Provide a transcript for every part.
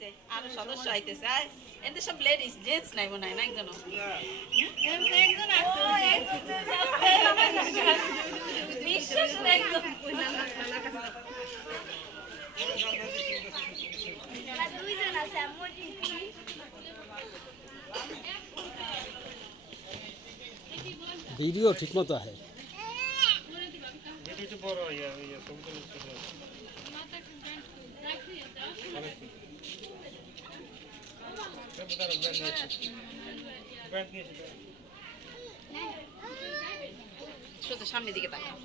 আরো সদস্য আইতেছে এতে সব লেডিস জেন্টস নাই মনে হয় না একজন वीडियो ठीक मत है শুধু সামনের দিকে তাকাও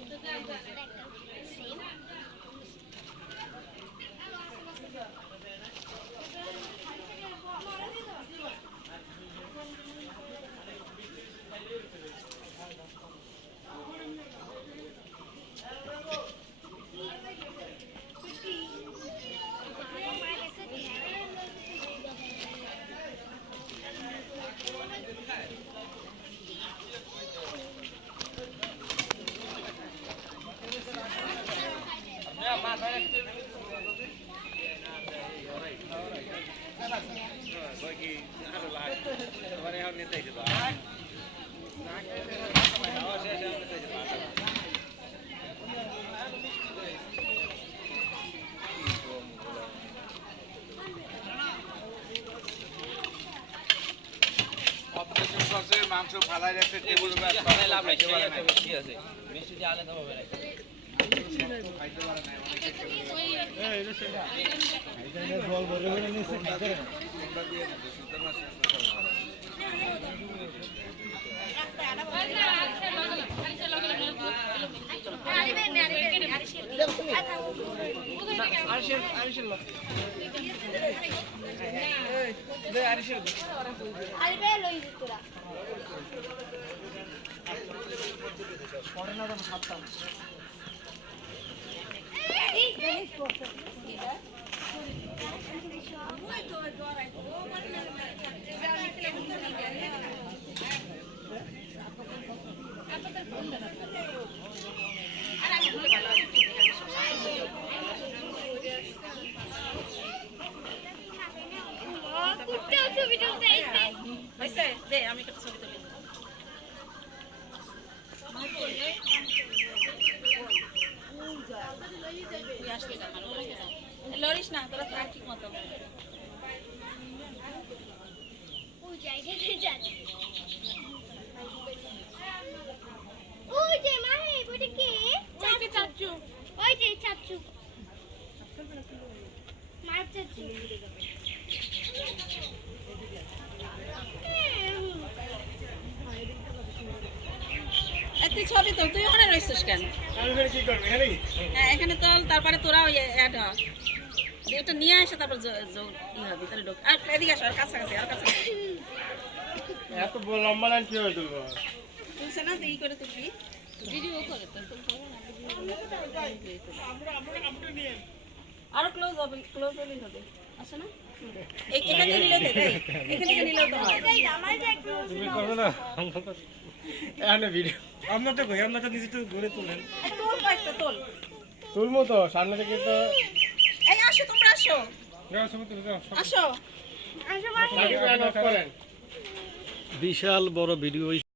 মাংস ফালাই রাখতে টেবিল উপরে লাভ নাই বেশি আছে বেশি দিয়ে আলাদা হবে না খাইতে পারে না এই এটা সেটা এইটা জল ভরে ভরে নিছে খাইতে না তোমরা দিয়ে সুন্দর মাছ আমি একটা ছবি তুলি লরিস না তোরা থাক ঠিক মতো তুই ছবি তোল তুই ওখানে রয়েছিস কেন হ্যাঁ এখানে তোল তারপরে তোরা অ্যাড হ এটা নিয়ে আসে তারপর ভিতরে ঢোক আর এদিকে আসো আর কাছাকাছি আর কাছাকাছি এত লম্বা লাইন কি হয় তুলবো তুলছে না তুই করে তুলবি ভিডিও করে তো আরো ক্লোজ হবে ক্লোজ হলেই হবে আসো না এখান থেকে নিলে এখান থেকে নিলেও তো হয় তুমি করো না এখানে ভিডিও আমরা তো নিজে তো ঘুরে তুলেন তোল কয়েকটা তোল তুলবো তো সামনে থেকে তো এই আসো তোমরা আসো যাও ছবি তুলে যাও আসো করেন विशाल बड़ भिडियो